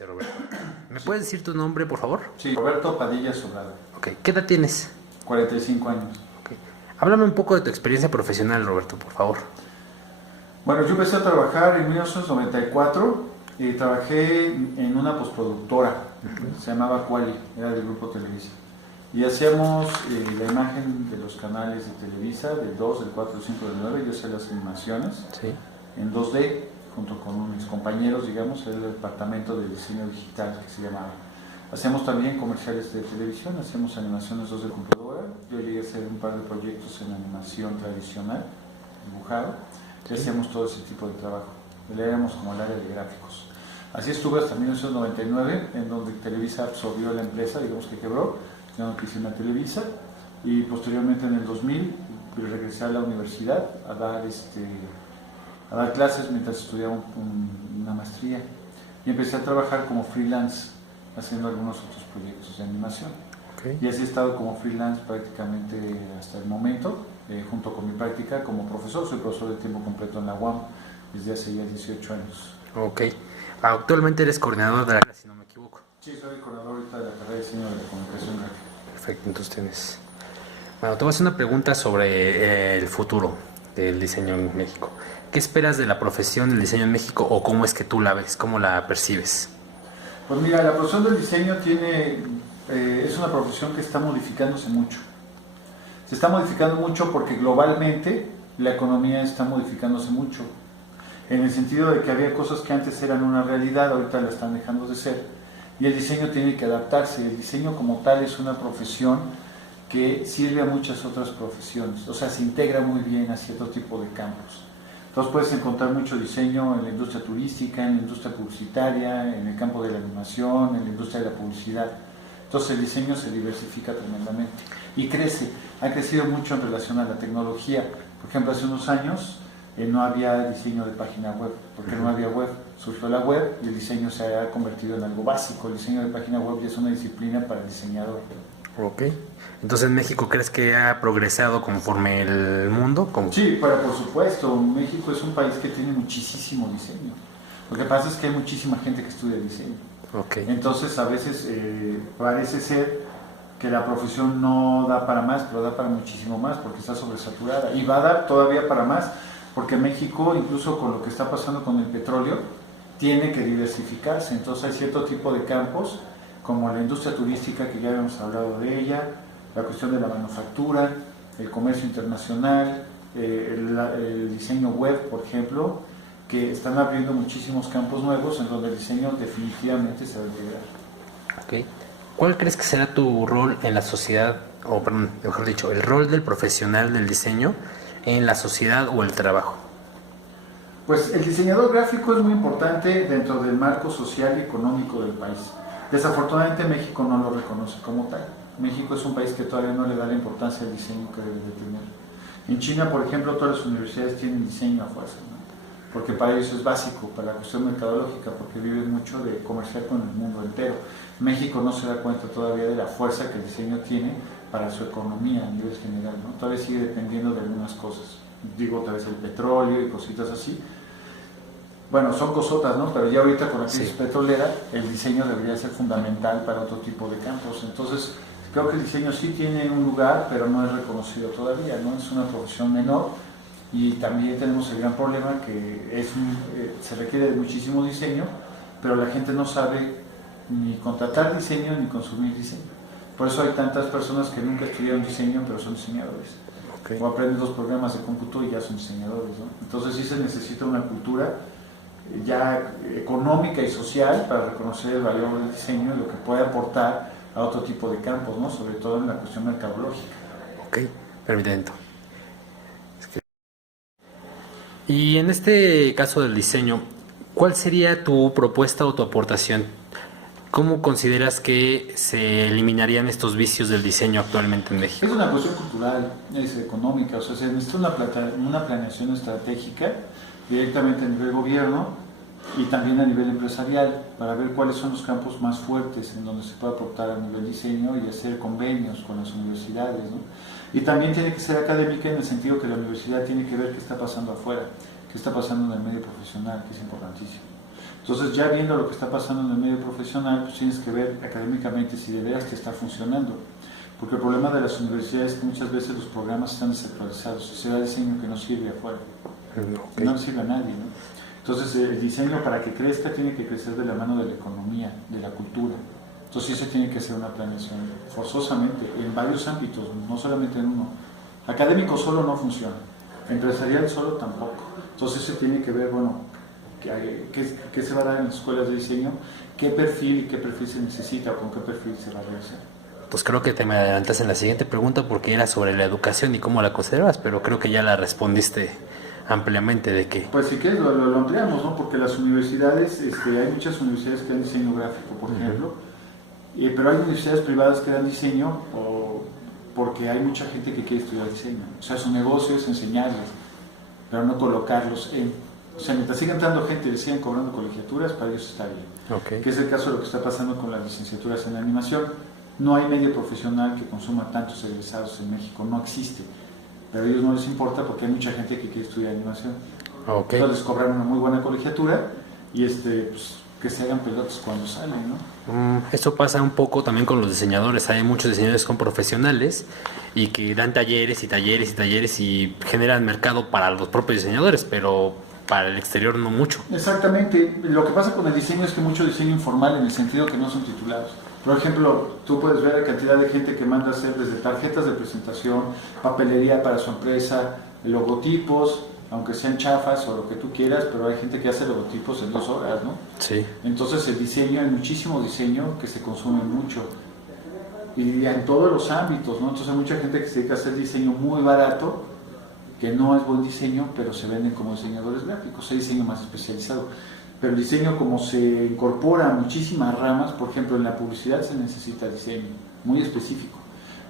Roberto. ¿Me puedes decir tu nombre, por favor? Sí, Roberto Padilla Sobrado. Ok. ¿Qué edad tienes? 45 años. Ok. Háblame un poco de tu experiencia profesional, Roberto, por favor. Bueno, yo empecé a trabajar en 1994 y trabajé en una postproductora, se llamaba Quali, era del grupo Televisa. Y hacíamos la imagen de los canales de Televisa, del 2, del 4, del 5, del 9, yo hacía las animaciones en 2D, junto con mis compañeros, digamos, el departamento de diseño digital que se llamaba. Hacíamos también comerciales de televisión, hacíamos animaciones 2D computadora, yo llegué a hacer un par de proyectos en animación tradicional, dibujado, y hacíamos todo ese tipo de trabajo, le éramos como el área de gráficos. Así estuve hasta 1999, en donde Televisa absorbió la empresa, digamos que quebró, ya no quise una Televisa, y posteriormente en el 2000 regresé a la universidad a dar clases mientras estudiaba una maestría, y empecé a trabajar como freelance, haciendo algunos otros proyectos de animación. Y así he estado como freelance prácticamente hasta el momento, junto con mi práctica como profesor. Soy profesor de tiempo completo en la UAM desde hace ya 18 años. Ok. Actualmente eres coordinador de la clase, si no me equivoco. Sí, soy coordinador ahorita de la carrera de diseño de la comunicación gráfica. Perfecto, entonces tienes... Bueno, te voy a hacer una pregunta sobre el futuro del diseño en México. ¿Qué esperas de la profesión del diseño en México o cómo es que tú la ves, cómo la percibes? Pues mira, la profesión del diseño es una profesión que está modificándose mucho. Se está modificando mucho porque globalmente la economía está modificándose mucho. En el sentido de que había cosas que antes eran una realidad, ahorita la están dejando de ser. Y el diseño tiene que adaptarse. El diseño como tal es una profesión que sirve a muchas otras profesiones. O sea, se integra muy bien a cierto tipo de campos. Entonces puedes encontrar mucho diseño en la industria turística, en la industria publicitaria, en el campo de la animación, en la industria de la publicidad. Entonces el diseño se diversifica tremendamente y crece. Ha crecido mucho en relación a la tecnología. Por ejemplo, hace unos años no había diseño de página web, porque no había web. Surgió la web y el diseño se ha convertido en algo básico. El diseño de página web ya es una disciplina para el diseñador. Ok. Entonces, ¿en México crees que ha progresado conforme el mundo? Sí, pero por supuesto, México es un país que tiene muchísimo diseño. Lo que pasa es que hay muchísima gente que estudia diseño. Okay. Entonces, a veces parece ser que la profesión no da para más, pero da para muchísimo más porque está sobresaturada. Y va a dar todavía para más, porque México, incluso con lo que está pasando con el petróleo, tiene que diversificarse. Entonces, hay cierto tipo de campos, como la industria turística, que ya habíamos hablado de ella, la cuestión de la manufactura, el comercio internacional, el diseño web, por ejemplo, que están abriendo muchísimos campos nuevos en donde el diseño definitivamente se va a integrar. Okay. ¿Cuál crees que será tu rol en la sociedad, o perdón, mejor dicho, el rol del profesional del diseño en la sociedad o el trabajo? Pues el diseñador gráfico es muy importante dentro del marco social y económico del país. Desafortunadamente México no lo reconoce como tal. México es un país que todavía no le da la importancia al diseño que debe de tener. En China, por ejemplo, todas las universidades tienen diseño a fuerza, ¿no? Porque para ellos es básico, para la cuestión mercadológica, porque viven mucho de comerciar con el mundo entero. México no se da cuenta todavía de la fuerza que el diseño tiene para su economía a nivel general, ¿no? Todavía sigue dependiendo de algunas cosas. Digo, tal vez el petróleo y cositas así. Bueno, son cosotas, ¿no? Pero ya ahorita con la crisis petrolera, el diseño debería ser fundamental para otro tipo de campos. Entonces, creo que el diseño sí tiene un lugar, pero no es reconocido todavía, ¿no? Es una profesión menor y también tenemos el gran problema que se requiere de muchísimo diseño, pero la gente no sabe ni contratar diseño ni consumir diseño. Por eso hay tantas personas que nunca estudiaron diseño, pero son diseñadores. Okay. O aprenden 2 programas de cómputo y ya son diseñadores, ¿no? Entonces sí se necesita una cultura ya económica y social para reconocer el valor del diseño y lo que puede aportar a otro tipo de campos, ¿no? Sobre todo en la cuestión mercadológica. Ok, permíteme. Y en este caso del diseño, ¿cuál sería tu propuesta o tu aportación? ¿Cómo consideras que se eliminarían estos vicios del diseño actualmente en México? Es una cuestión cultural, es económica, o sea, se necesita una planeación estratégica directamente a nivel gobierno y también a nivel empresarial para ver cuáles son los campos más fuertes en donde se puede aportar a nivel diseño y hacer convenios con las universidades, ¿no? Y también tiene que ser académica en el sentido que la universidad tiene que ver qué está pasando afuera, qué está pasando en el medio profesional, que es importantísimo. Entonces, ya viendo lo que está pasando en el medio profesional, pues tienes que ver académicamente si de veras te está funcionando. Porque el problema de las universidades es que muchas veces los programas están desactualizados y se da diseño que no sirve afuera. Okay. No le sirve a nadie, ¿no? Entonces, el diseño para que crezca tiene que crecer de la mano de la economía, de la cultura. Entonces, sí se tiene que hacer una planeación forzosamente en varios ámbitos, no solamente en uno. Académico solo no funciona, empresarial solo tampoco. Entonces, se tiene que ver, bueno, qué se va a dar en las escuelas de diseño, qué perfil se necesita o con qué perfil se va a realizar. Pues creo que te me adelantas en la siguiente pregunta porque era sobre la educación y cómo la consideras, pero creo que ya la respondiste ampliamente de que... Pues sí que lo ampliamos, ¿no? Porque las universidades, hay muchas universidades que dan diseño gráfico, por ejemplo, pero hay universidades privadas que dan diseño porque hay mucha gente que quiere estudiar diseño. O sea, su negocio es enseñarles, pero no colocarlos en... O sea, mientras sigan dando gente y sigan cobrando colegiaturas, para ellos está bien. Okay. Que es el caso de lo que está pasando con las licenciaturas en animación. No hay medio profesional que consuma tantos egresados en México, no existe. Pero a ellos no les importa porque hay mucha gente que quiere estudiar animación. Okay. Entonces les cobran una muy buena colegiatura y pues, que se hagan pelotas cuando salen, ¿no? Esto pasa un poco también con los diseñadores. Hay muchos diseñadores con profesionales y que dan talleres y talleres y talleres y generan mercado para los propios diseñadores, pero para el exterior no mucho. Exactamente. Lo que pasa con el diseño es que mucho diseño informal en el sentido que no son titulados. Por ejemplo, tú puedes ver la cantidad de gente que manda a hacer desde tarjetas de presentación, papelería para su empresa, logotipos, aunque sean chafas o lo que tú quieras, pero hay gente que hace logotipos en 2 horas, ¿no? Sí. Entonces el diseño, hay muchísimo diseño que se consume mucho y en todos los ámbitos, ¿no? Entonces hay mucha gente que se dedica a hacer diseño muy barato, que no es buen diseño, pero se venden como diseñadores gráficos, hay diseño más especializado. Pero el diseño, como se incorpora a muchísimas ramas, por ejemplo, en la publicidad se necesita diseño muy específico.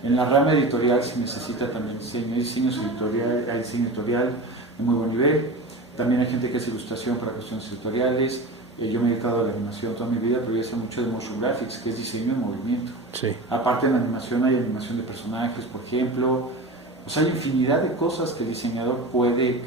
En la rama editorial se necesita también diseño. Hay diseño editorial de muy buen nivel. También hay gente que hace ilustración para cuestiones editoriales. Yo me he dedicado a la animación toda mi vida, pero yo sé mucho de motion graphics, que es diseño en movimiento. Sí. Aparte en animación hay animación de personajes, por ejemplo. O sea, hay infinidad de cosas que el diseñador puede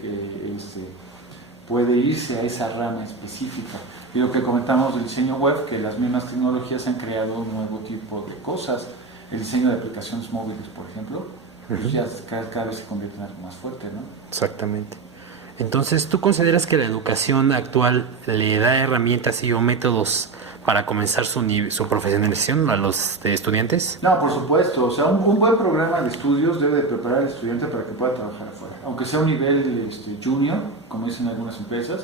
irse a esa rama específica. Y lo que comentamos del diseño web, que las mismas tecnologías han creado un nuevo tipo de cosas. El diseño de aplicaciones móviles, por ejemplo, pues ya cada vez se convierte en algo más fuerte, ¿no? Exactamente. Entonces, ¿tú consideras que la educación actual le da herramientas y o métodos para comenzar su profesionalización a los estudiantes? No, por supuesto. O sea, un buen programa de estudios debe de preparar al estudiante para que pueda trabajar afuera. Aunque sea un nivel junior, como dicen algunas empresas,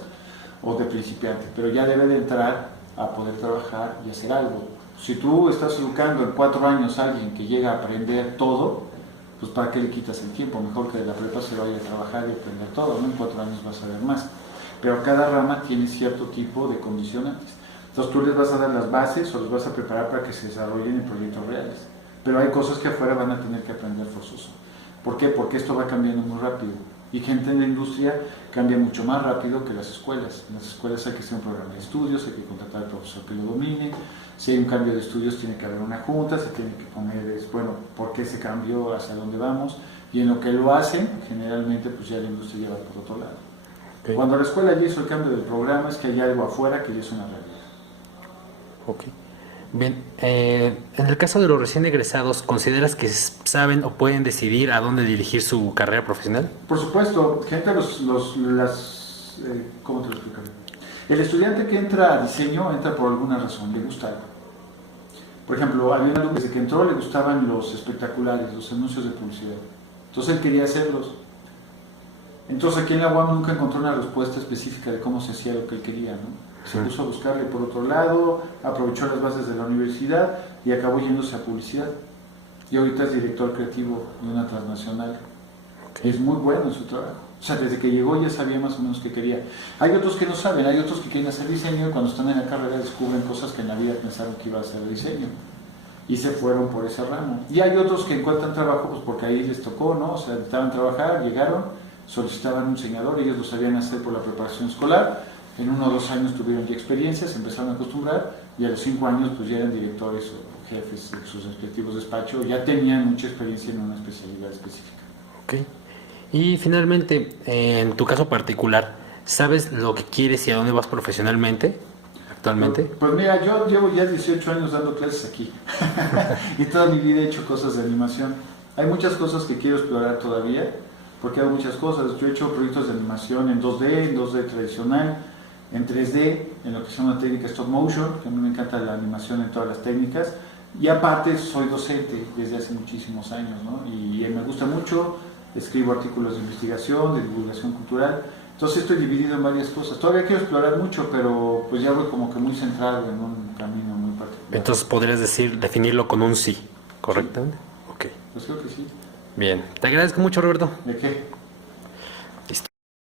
o de principiante. Pero ya debe de entrar a poder trabajar y hacer algo. Si tú estás educando en 4 años a alguien que llega a aprender todo, pues ¿para qué le quitas el tiempo? Mejor que de la prepa se vaya a trabajar y aprender todo, ¿no? En 4 años vas a ver más. Pero cada rama tiene cierto tipo de condicionantes. Entonces tú les vas a dar las bases o los vas a preparar para que se desarrollen en proyectos reales. Pero hay cosas que afuera van a tener que aprender forzoso. ¿Por qué? Porque esto va cambiando muy rápido. Y gente en la industria cambia mucho más rápido que las escuelas. En las escuelas hay que hacer un programa de estudios, hay que contratar al profesor que lo domine. Si hay un cambio de estudios tiene que haber una junta, se tiene que poner, ¿por qué ese cambio? ¿Hacia dónde vamos? Y en lo que lo hacen, generalmente pues ya la industria lleva por otro lado. Okay. Cuando la escuela ya hizo el cambio del programa es que hay algo afuera que ya es una realidad. Ok. Bien, en el caso de los recién egresados, ¿consideras que saben o pueden decidir a dónde dirigir su carrera profesional? Por supuesto, gente, ¿cómo te lo explicaré? El estudiante que entra a diseño entra por alguna razón, le gusta algo. Por ejemplo, había un alumno desde que entró le gustaban los espectaculares, los anuncios de publicidad. Entonces él quería hacerlos. Entonces aquí en la UAM nunca encontró una respuesta específica de cómo se hacía lo que él quería, ¿no? Se puso a buscarle por otro lado, aprovechó las bases de la universidad y acabó yéndose a publicidad. Y ahorita es director creativo de una transnacional. Okay. Es muy bueno en su trabajo. O sea, desde que llegó ya sabía más o menos qué quería. Hay otros que no saben, hay otros que quieren hacer diseño y cuando están en la carrera descubren cosas que en la vida pensaron que iba a ser diseño. Y se fueron por ese ramo. Y hay otros que encuentran trabajo pues porque ahí les tocó, ¿no? O sea, necesitaban trabajar, llegaron, solicitaban un diseñador, ellos lo sabían hacer por la preparación escolar. En 1 o 2 años tuvieron ya experiencia, se empezaron a acostumbrar y a los 5 años pues ya eran directores o jefes de sus respectivos despachos, ya tenían mucha experiencia en una especialidad específica. Ok. Y finalmente, en tu caso particular, ¿sabes lo que quieres y a dónde vas profesionalmente? actualmente? Pues mira, yo llevo ya 18 años dando clases aquí y toda mi vida he hecho cosas de animación. Hay muchas cosas que quiero explorar todavía, porque hago muchas cosas. Yo he hecho proyectos de animación en 2D, en 2D tradicional, en 3D, en lo que se llama técnica stop motion, que a mí me encanta la animación en todas las técnicas. Y aparte soy docente desde hace muchísimos años, ¿no? Y me gusta mucho, escribo artículos de investigación, de divulgación cultural. Entonces estoy dividido en varias cosas. Todavía quiero explorar mucho, pero pues ya voy como que muy centrado en un camino muy particular. Entonces podrías definirlo con un sí, ¿correctamente? Sí. Ok. Pues creo que sí. Bien. Te agradezco mucho, Roberto. ¿De qué?